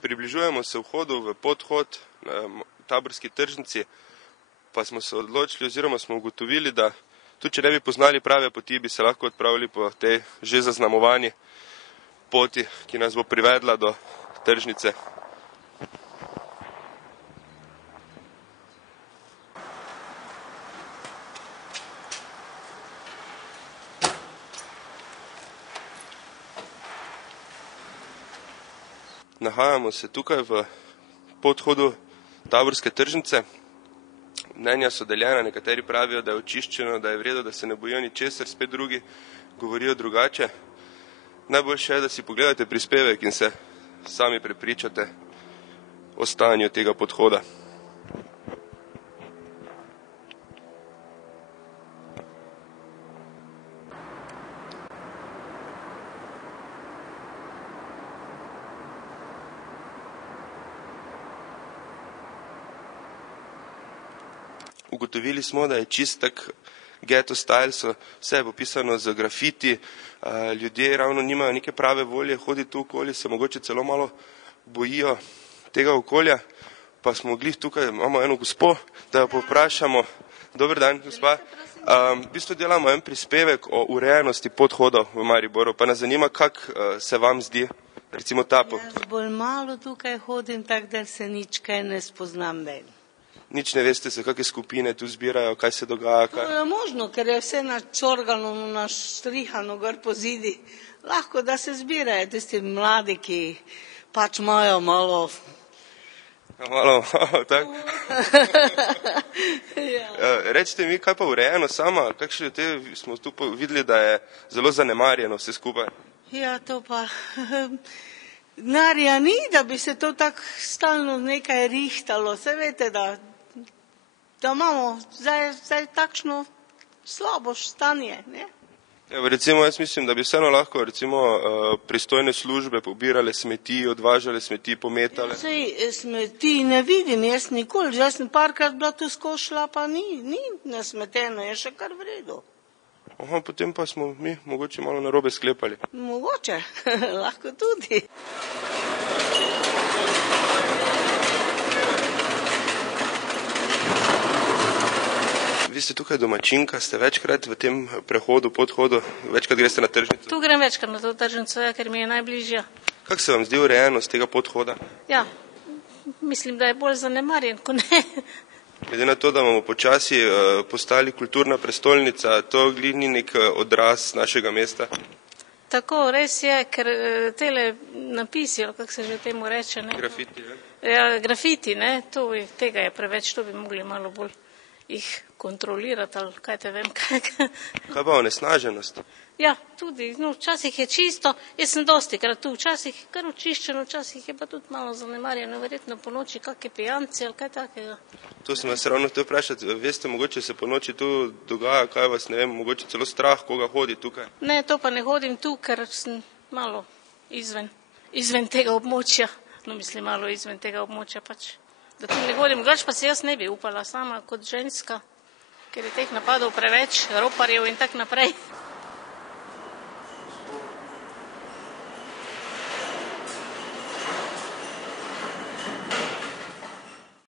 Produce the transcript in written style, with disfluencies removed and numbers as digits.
Približujemo se vhodu v podhod na Taborski tržnici, pa smo se odločili oziroma smo ugotovili, da tudi če ne bi poznali prave poti, bi se lahko odpravili po tej že zaznamovani poti, ki nas bo privedla do tržnice. Nahajamo se tukaj v podhodu Taborske tržnice. Mnenja so deljena, nekateri pravijo, da je očiščeno, da je v redu, da se ne bojijo ničesar, spet drugi govorijo drugače. Najboljše je, da si pogledate prispevek in se sami prepričate o stanju tega podhoda. Ugotovili smo, da je čist tak ghetto style, vse je popisano z grafiti, ljudje ravno nimajo neke prave volje hoditi tu okoli, se mogoče celo malo bojijo tega okolja, pa smo glih tukaj, imamo eno gospo, da jo povprašamo. Dober dan, gospa. V bistvu delamo en prispevek o urejenosti podhodov v Mariboru, pa nas zanima, kak se vam zdi, recimo ta podhod. Jaz bolj malo tukaj hodim, tako da se nič kaj ne spoznam ven. Nič ne veste se, kakšne skupine tu zbirajo, kaj se dogaja? To je možno, ker je vse načorgano, naštrihano gor po zidi. Lahko, da se zbirajo tisti mladi, ki pač imajo malo... Malo, tako. Recite mi, kaj pa urejeno sama? Kakšne te smo tu videli, da je zelo zanemarjeno vse skupaj? Ja, to pa... Denarja ni, da bi se to tako stalno nekaj rihtalo. Se veste, da imamo zdaj takšno slabo stanje, ne? Ja, recimo, jaz mislim, da bi vseeno lahko pristojne službe pobirale smeti, odvažale smeti, pometale. Sej smeti ne vidim, jaz nikoli. Jaz sem parkrat bila tu skošla, pa ni nasmeteno, je še kar v redu. Aha, potem pa smo mi mogoče malo narobe sklepali. Mogoče, lahko tudi. Vi ste tukaj domačinka, ste večkrat v tem prehodu, podhodu, večkrat greste na tržnico? Tu grem večkrat na to tržnico, ker mi je najbližja. Kako se vam zdi urejenost tega podhoda? Ja, mislim, da je bolj zanemarjen, ko ne. Glede na to, da bomo počasi postali kulturna prestolnica, to glih ni nek odraz našega mesta? Tako, res je, ker tele napisi, kako se že temu reče, ne? Grafiti, ne? Ja, grafiti, ne, tega je preveč, to bi mogli malo bolj jih kontrolirati, ali kaj te vem, kaj. Kaj pa onesnaženost? Ja, tudi, no, včasih je čisto, jaz sem dostikrat tu, včasih kar očiščeno, včasih je pa tudi malo zanemarjeno, verjetno po noči kakšne pijanci ali kaj takega. To sem vas ravno htel vprašati, veste, mogoče se po noči tu dogaja, kaj vas, ne vem, mogoče celo strah, koga hodi tukaj? Ne, to pa ne hodim tu, ker sem malo izven tega območja, no mislim malo izven tega območja pač. Da tu ne hodim, drugače pa se jaz ne bi upala sama kot ženska, ker je teh napadov preveč, roparjev in tak naprej.